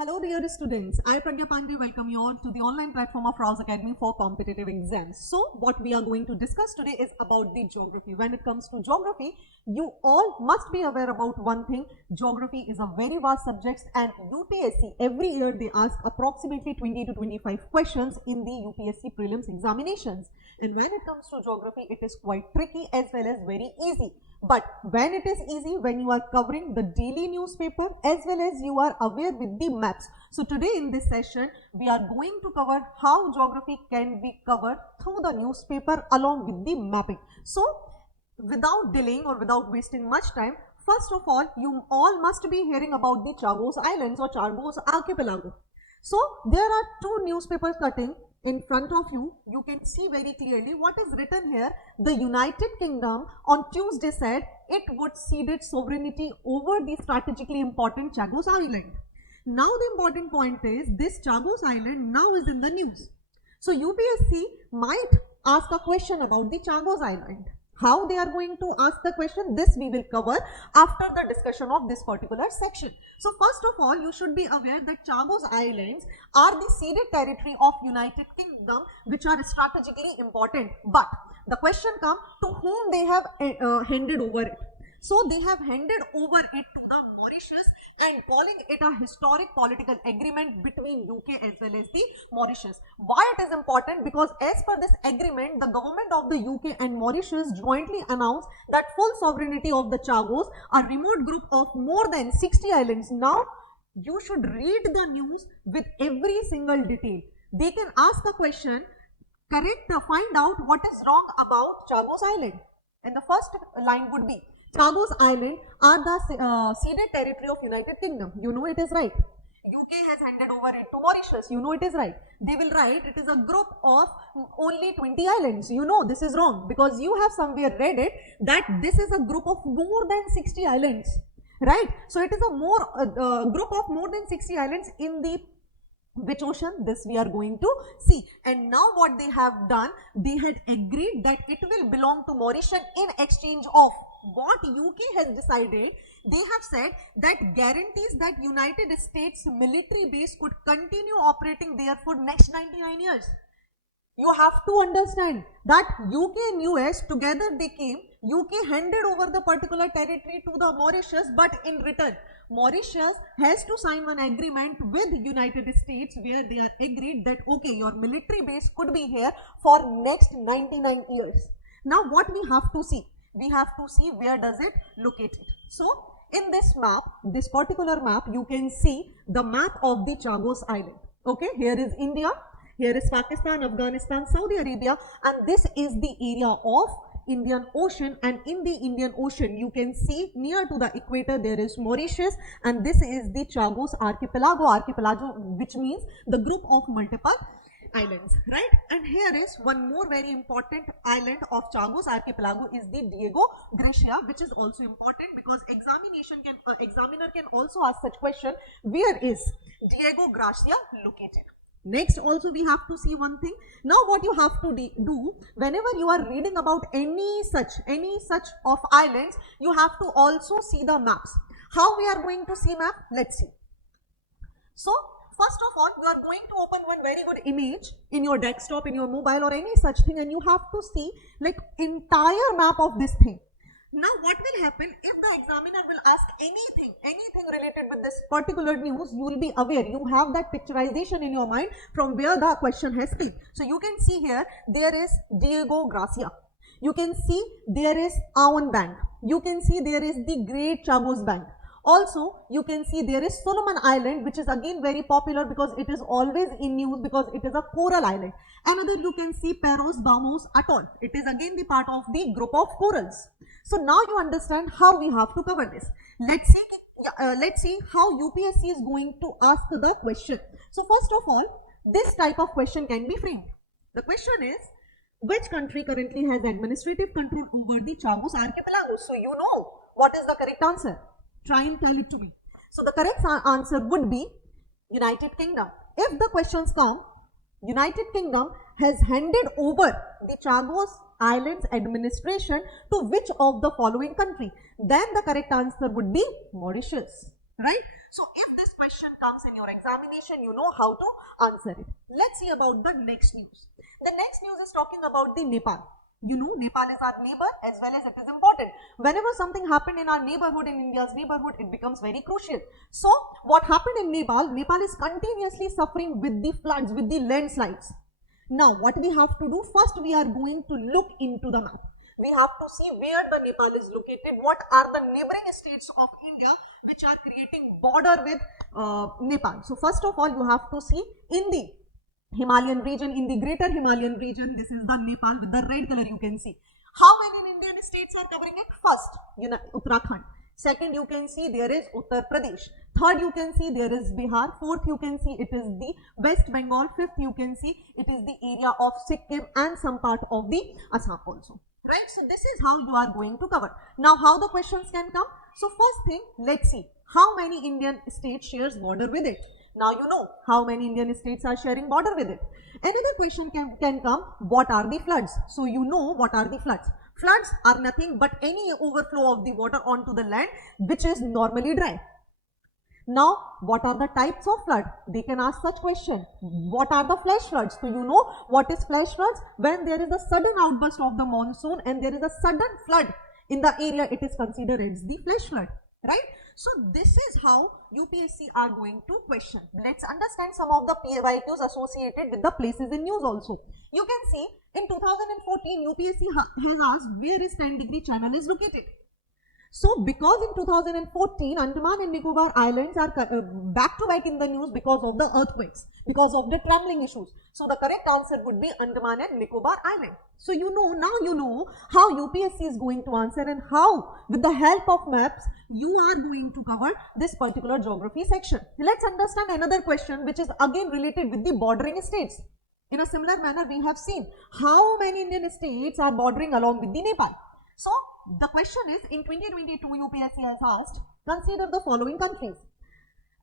Hello dear students, I Pragyaa Pandey welcome you all to the online platform of RAO'S Academy for competitive exams. So what we are going to discuss today is about the geography. When it comes to geography, you all must be aware about one thing. Geography is a very vast subject and UPSC every year they ask approximately 20 to 25 questions in the UPSC Prelims examinations. And when it comes to geography, it is quite tricky as well as very easy. But when it is easy, when you are covering the daily newspaper as well as you are aware with the maps. So today in this session, we are going to cover how geography can be covered through the newspaper along with the mapping. So without delaying or without wasting much time, first of all, you all must be hearing about the Chagos Islands or Chagos Archipelago. So there are two newspaper cuttings in front of you. You can see very clearly what is written here. The United Kingdom on Tuesday said it would cede its sovereignty over the strategically important Chagos Island. Now the important point is this Chagos Island now is in the news. So UPSC might ask a question about the Chagos Island. How they are going to ask the question, this we will cover after the discussion of this particular section. So first of all, you should be aware that Chagos Islands are the ceded territory of United Kingdom which are strategically important. But the question comes to whom they have handed over it. So they have handed over it to the Mauritius and calling it a historic political agreement between UK as well as the Mauritius. Why it is important? Because as per this agreement, the government of the UK and Mauritius jointly announced that full sovereignty of the Chagos, a remote group of more than 60 islands. Now you should read the news with every single detail. They can ask a question, find out what is wrong about Chagos Island. And the first line would be, Chagos Island are the ceded territory of United Kingdom. You know it is right. UK has handed over it to Mauritius. You know it is right. They will write it is a group of only 20 islands. You know this is wrong because you have somewhere read it that this is a group of more than 60 islands. Right? So it is a group of more than 60 islands in the which ocean? This we are going to see. And now what they have done, they had agreed that it will belong to Mauritius in exchange of what UK has decided. They have said that guarantees that United States military base could continue operating there for next 99 years. You have to understand that UK and US together they came. UK handed over the particular territory to the Mauritius, but in return Mauritius has to sign one agreement with United States where they are agreed that okay, your military base could be here for next 99 years. Now what we have to see? We have to see where does it locate it. So in this map, this particular map, you can see the map of the Chagos Island. Okay, here is India, here is Pakistan, Afghanistan, Saudi Arabia, and this is the area of Indian Ocean, and in the Indian Ocean you can see near to the equator there is Mauritius, and this is the Chagos Archipelago, which means the group of multiple islands, right? And here is one more very important island of Chagos Archipelago is the Diego Garcia, which is also important because examiner can also ask such question, where is Diego Garcia located? Next also we have to see one thing. Now what you have to do whenever you are reading about any such of islands, you have to also see the maps. How we are going to see map? Let's see. So first of all, you are going to open one very good image in your desktop, in your mobile or any such thing, and you have to see like entire map of this thing. Now what will happen if the examiner will ask anything related with this particular news, you will be aware, you have that picturization in your mind from where the question has been. So you can see here, there is Diego Garcia. You can see there is Awan Band. You can see there is the Great Chagos Band. Also, you can see there is Solomon Island, which is again very popular because it is always in news because it is a coral island. Another you can see Paros Bamos Atoll. It is again the part of the group of corals. So now you understand how we have to cover this. Let's see how UPSC is going to ask the question. So first of all, this type of question can be framed. The question is, which country currently has administrative control over the Chagos Archipelago? So you know what is the correct answer. Try and tell it to me. So the correct answer would be United Kingdom. If the questions come, United Kingdom has handed over the Chagos Islands administration to which of the following country? Then the correct answer would be Mauritius, right? So if this question comes in your examination, you know how to answer it. Let's see about the next news. The next news is talking about the Nepal. You know, Nepal is our neighbor as well as it is important. Whenever something happened in our neighborhood, in India's neighborhood, it becomes very crucial. So what happened in Nepal? Nepal is continuously suffering with the floods, with the landslides. Now what we have to do? First we are going to look into the map. We have to see where the Nepal is located, what are the neighboring states of India which are creating border with Nepal. So first of all, you have to see in the Himalayan region, in the greater Himalayan region, this is the Nepal with the red color you can see. How many Indian states are covering it? First, Uttarakhand. Second, you can see there is Uttar Pradesh. Third, you can see there is Bihar. Fourth, you can see it is the West Bengal. Fifth, you can see it is the area of Sikkim and some part of the Assam also. Right? So this is how you are going to cover. Now, how the questions can come? So first thing, let's see how many Indian states shares border with it. Now you know how many Indian states are sharing border with it. Another question can come, what are the floods? So you know what are the floods. Floods are nothing but any overflow of the water onto the land which is normally dry. Now what are the types of flood? They can ask such question. What are the flash floods? So you know what is flash floods? When there is a sudden outburst of the monsoon and there is a sudden flood in the area, it is considered as the flash flood. Right? So this is how UPSC are going to question. Let's understand some of the PYQs associated with the places in news also. You can see in 2014 UPSC has asked where is 10-degree channel is located. So because in 2014 Andaman and Nicobar Islands are back to back in the news because of the earthquakes, because of the trembling issues. So the correct answer would be Andaman and Nicobar Island. So you know, now you know how UPSC is going to answer and how with the help of maps you are going to cover this particular geography section. Let's understand another question which is again related with the bordering states. In a similar manner, we have seen how many Indian states are bordering along with the Nepal. So the question is, in 2022 UPSC has asked, consider the following countries: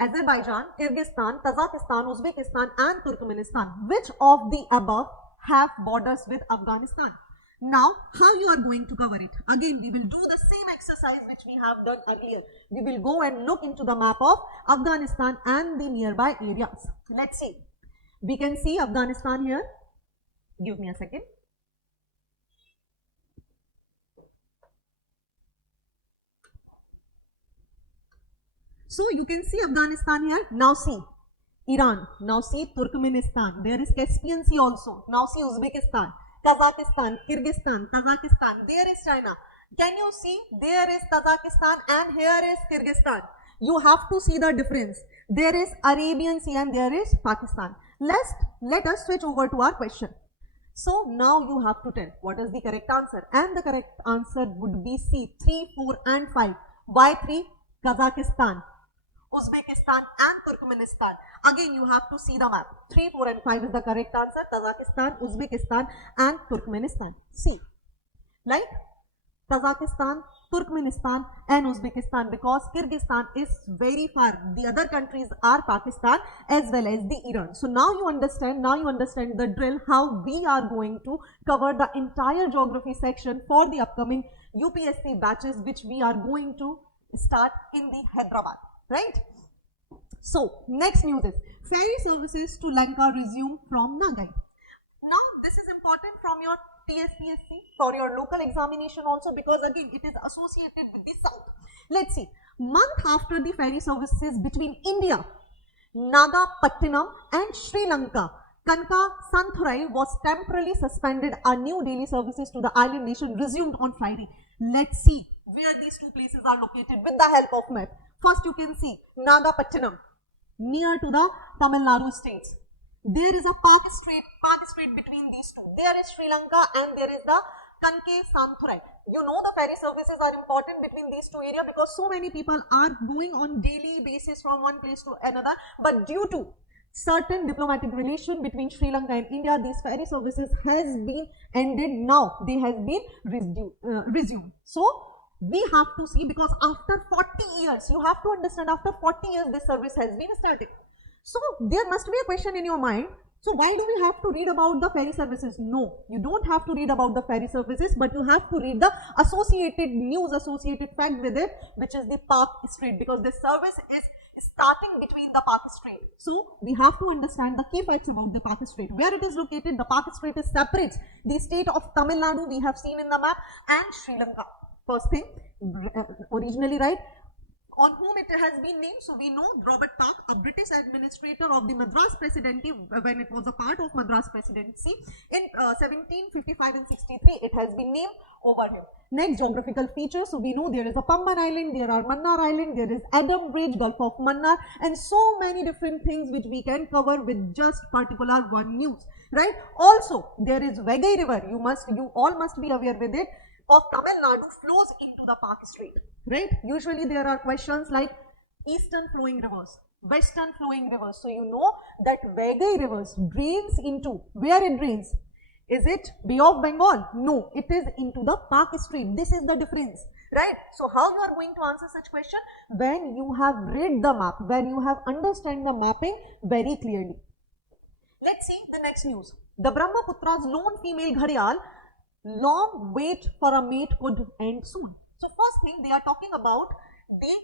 Azerbaijan, Kyrgyzstan, Kazakhstan, Uzbekistan and Turkmenistan. Which of the above have borders with Afghanistan? Now, how you are going to cover it? Again, we will do the same exercise which we have done earlier. We will go and look into the map of Afghanistan and the nearby areas. Let's see. We can see Afghanistan here. Give me a second. So you can see Afghanistan here. Now see Iran. Now see Turkmenistan. There is Caspian Sea also. Now see Uzbekistan, Kazakhstan, Kyrgyzstan, Tajikistan. There is China. Can you see? There is Tajikistan and here is Kyrgyzstan. You have to see the difference. There is Arabian Sea and there is Pakistan. Let us switch over to our question. So now you have to tell what is the correct answer, and the correct answer would be C, 3, 4 and 5. Why 3? Kazakhstan, Uzbekistan and Turkmenistan. Again you have to see the map. 3, 4 and 5 is the correct answer. Kazakhstan, Uzbekistan and Turkmenistan. See, like Kazakhstan, Turkmenistan and Uzbekistan, because Kyrgyzstan is very far. The other countries are Pakistan as well as the Iran. So now you understand the drill, how we are going to cover the entire geography section for the upcoming UPSC batches which we are going to start in the Hyderabad, right? So next news is ferry services to Lanka resume from Nagai. Now this is important from your TSPSC for your local examination also, because again it is associated with the south. Let's see. Month after the ferry services between India, Nagapattinam and Sri Lanka, Kanka Santhurai was temporarily suspended. Our new daily services to the island nation resumed on Friday. Let's see where these two places are located with the help of map. First you can see Nagapattinam, near to the Tamil Nadu states. There is a Park Strait between these two. There is Sri Lanka and there is the Kanke Santhurai. You know the ferry services are important between these two areas because so many people are going on daily basis from one place to another. But due to certain diplomatic relation between Sri Lanka and India, these ferry services has been ended now. They have been resumed. So we have to see, because after 40 years, you have to understand, after 40 years this service has been started. So there must be a question in your mind. So why do we have to read about the ferry services? No, you don't have to read about the ferry services, but you have to read the associated news, associated fact with it, which is the Park Strait, because this service is starting between the Pakistan Strait. So we have to understand the key facts about the Pakistan Strait. Where it is located, the Pakistan Strait is separates the state of Tamil Nadu, we have seen in the map, and Sri Lanka. First thing, originally, right, on whom it has been named. So we know Robert Park, a British administrator of the Madras Presidency, when it was a part of Madras Presidency in 1755 and 63, it has been named over here. Next, geographical features. So we know there is a Pamban Island, there are Mannar Island, there is Adam Bridge, Gulf of Mannar, and so many different things which we can cover with just particular one news, right? Also, there is Vaigai River. You all must be aware with it, of Tamil Nadu flows into the Pakistan Strait, right? Usually there are questions like eastern flowing rivers, western flowing rivers. So you know that Vaigai rivers drains into, where it drains? Is it Bay of Bengal? No, it is into the Pakistan Strait. This is the difference, right? So how you are going to answer such question? When you have read the map, when you have understand the mapping very clearly. Let's see the next news. The Brahmaputra's lone female gharial, long wait for a mate could end soon. So first thing, they are talking about the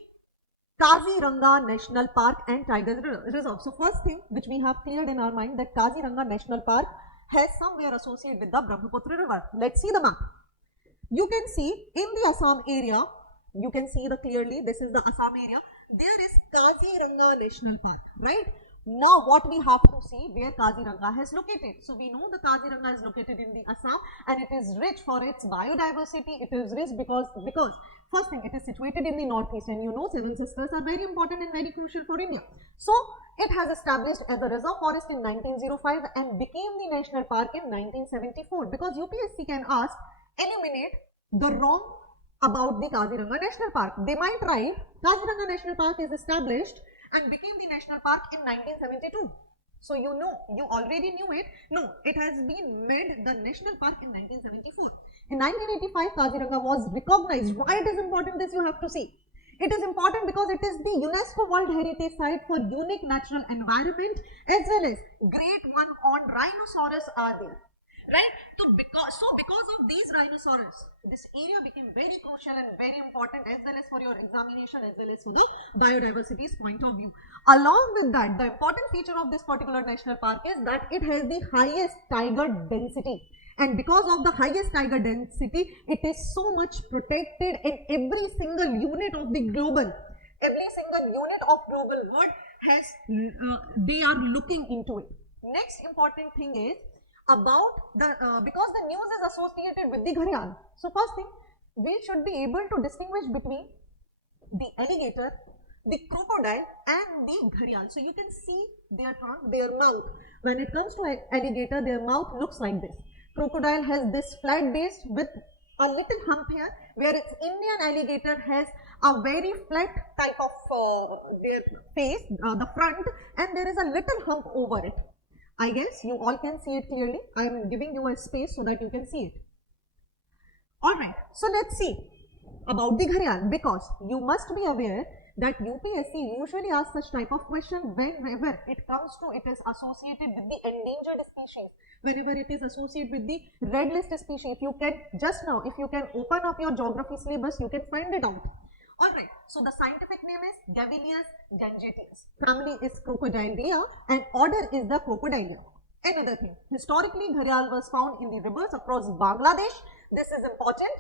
Kaziranga National Park and Tiger Reserve. So first thing which we have cleared in our mind, that Kaziranga National Park has somewhere associated with the Brahmaputra River. Let's see the map. You can see in the Assam area, you can see the clearly, this is the Assam area, there is Kaziranga National Park, right? Now what we have to see where Kaziranga has located. So we know the Kaziranga is located in the Assam and it is rich for its biodiversity. It is rich because first thing, it is situated in the northeast, and you know Seven Sisters are very important and very crucial for India. So it has established as a reserve forest in 1905 and became the national park in 1974, because UPSC can ask, eliminate the wrong about the Kaziranga National Park. They might write Kaziranga National Park is established and became the national park in 1972. So you know, you already knew it. No, it has been made the national park in 1974. In 1985, Kaziranga was recognized. Why it is important, this you have to see. It is important because it is the UNESCO World Heritage Site for unique natural environment, as well as Great One-Horned Rhinoceros are there. Right? So because of these rhinoceros, this area became very crucial and very important, as well as for your examination, as well as for the biodiversity's point of view. Along with that, the important feature of this particular national park is that it has the highest tiger density. And because of the highest tiger density, it is so much protected, in every single unit of the global, every single unit of global world has, they are looking into it. Next important thing is about the, because the news is associated with the gharial. So first thing, we should be able to distinguish between the alligator, the crocodile and the gharial. So you can see their trunk, their mouth. When it comes to alligator, their mouth looks like this. Crocodile has this flat base with a little hump here, whereas Indian alligator has a very flat type of their face, the front, and there is a little hump over it. I guess you all can see it clearly. I am giving you a space so that you can see it. Alright, so let's see about the gharial, because you must be aware that UPSC usually asks such type of question whenever it comes to, it is associated with the endangered species, whenever it is associated with the red list species. If you can, just now, if you can open up your geography syllabus, you can find it out. Alright, so the scientific name is Gavilius gangetes, family is Crocodilia, and order is the Crocodilia. Another thing, historically gharial was found in the rivers across Bangladesh. This is important.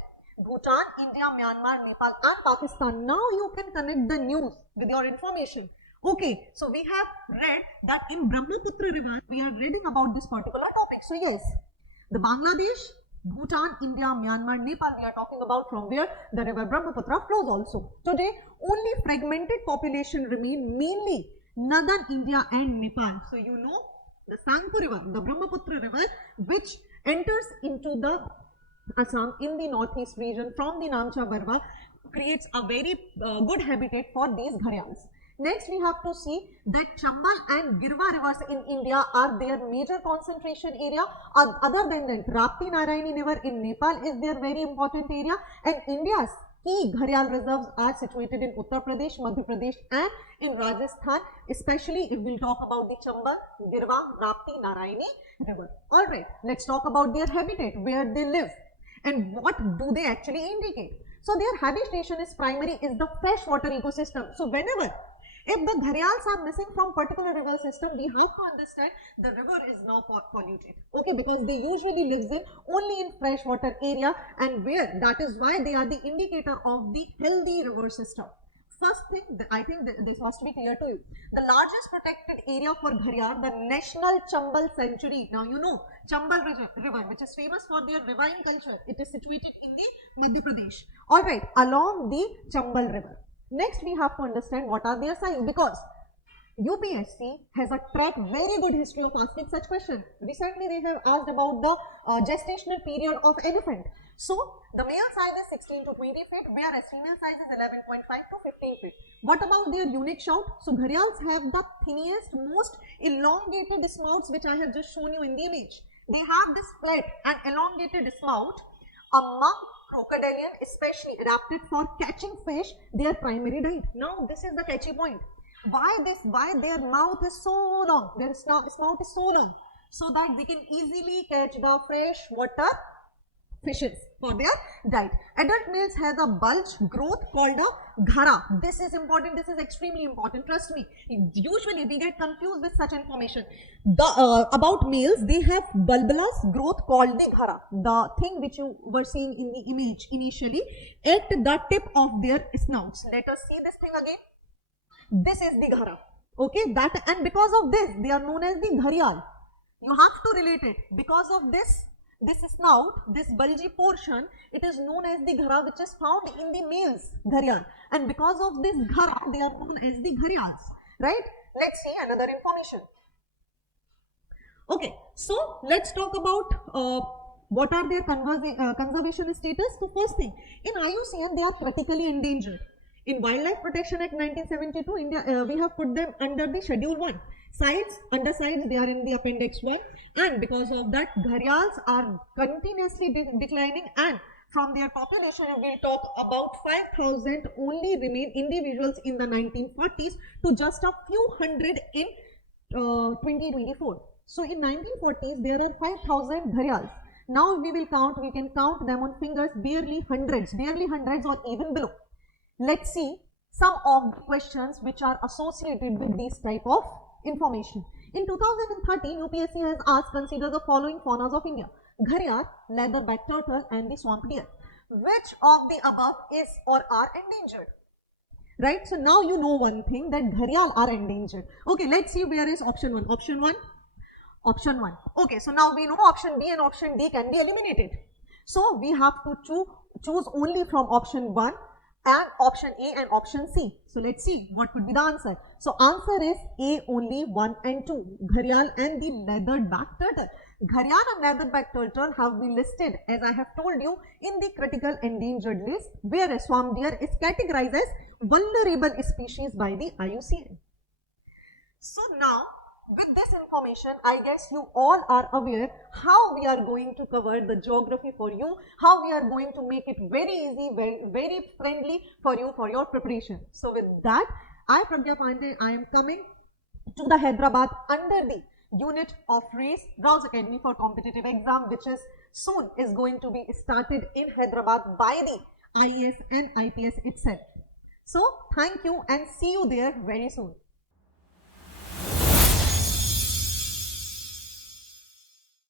Bhutan, India, Myanmar, Nepal and Pakistan. Now you can connect the news with your information. Okay, so we have read that in Brahmaputra river, we are reading about this particular topic. So yes, the Bangladesh, Bhutan, India, Myanmar, Nepal, we are talking about from where the river Brahmaputra flows also. Today, only fragmented population remain, mainly northern India and Nepal. So you know the Sangpo river, the Brahmaputra river, which enters into the Assam in the northeast region from the Namcha Barwa, creates a very good habitat for these gharials. Next, we have to see that Chambal and Girva rivers in India are their major concentration area. Other than that, Rapti Narayani river in Nepal is their very important area, and India's key gharial reserves are situated in Uttar Pradesh, Madhya Pradesh and in Rajasthan, especially if we will talk about the Chambal, Girva, Rapti Narayani river. Alright, let's talk about their habitat, where they live and what do they actually indicate. So their habitation is primary is the freshwater ecosystem. So whenever If the gharials are missing from particular river system, we have to understand the river is now polluted. Okay, because they usually lives in only in freshwater area, and where that is why they are the indicator of the healthy river system. First thing, I think this has to be clear to you. The largest protected area for gharial, the National Chambal Sanctuary. Now you know Chambal River, which is famous for their rivine culture. It is situated in the Madhya Pradesh. All right, along the Chambal River. Next, we have to understand what are their size, because UPSC has a track very good history of asking such questions. Recently, they have asked about the gestational period of elephant. So, the male size is 16 to 20 feet, whereas female size is 11.5 to 15 feet. What about their unique shout? So, gharials have the thinnest, most elongated snouts, which I have just shown you in the image. They have this flat and elongated snout among crocodilian, especially adapted for catching fish, their primary diet. Now, this is the catchy point. Why their mouth is so long, their snout is so long, so that they can easily catch the fresh water fishes for their diet. Adult males have a bulge growth called a ghara. This is important, this is extremely important, trust me. Usually we get confused with such information. About males, they have bulbous growth called the ghara, the thing which you were seeing in the image initially at the tip of their snouts. Let us see this thing again. This is the ghara, okay, that, and because of this they are known as the gharial. You have to relate it, because of this snout, this bulgy portion, it is known as the ghara, which is found in the males gharial, and because of this ghara they are known as the gharials, right? Let's see another information. Okay, so let's talk about what are their conservation status. So first thing, in IUCN they are critically endangered. In Wildlife Protection Act 1972, India, we have put them under the Schedule 1. Undersides, they are in the Appendix 1, and because of that, gharials are continuously declining, and from their population, we will talk about 5,000 only remain individuals in the 1940s to just a few hundred in 2024. So, in 1940s, there are 5,000 gharials. Now, we can count them on fingers, barely hundreds or even below. Let's see some of the questions which are associated with this type of information. In 2013, UPSC has asked, consider the following faunas of India: gharial, leatherback turtle, and the swamp deer. Which of the above is or are endangered? Right? So now you know one thing, that gharial are endangered. Okay, let's see where is option 1. Option 1. Okay, so now we know option B and option D can be eliminated. So we have to choose only from option 1. And option A and option C. So let's see what would be the answer. So answer is A, only 1 and 2, gharial and the leatherback turtle. Gharial and leatherback turtle have been listed, as I have told you, in the critical endangered list, whereas swamp deer is categorized as vulnerable species by the IUCN. So now, with this information, I guess you all are aware how we are going to cover the geography for you, how we are going to make it very easy, very friendly for you for your preparation. So with that, I, Pragyaa Pandey, I am coming to the Hyderabad under the unit of RAO'S Academy for Competitive Exam, which is soon is going to be started in Hyderabad by the IAS and IPS itself. So thank you and see you there very soon.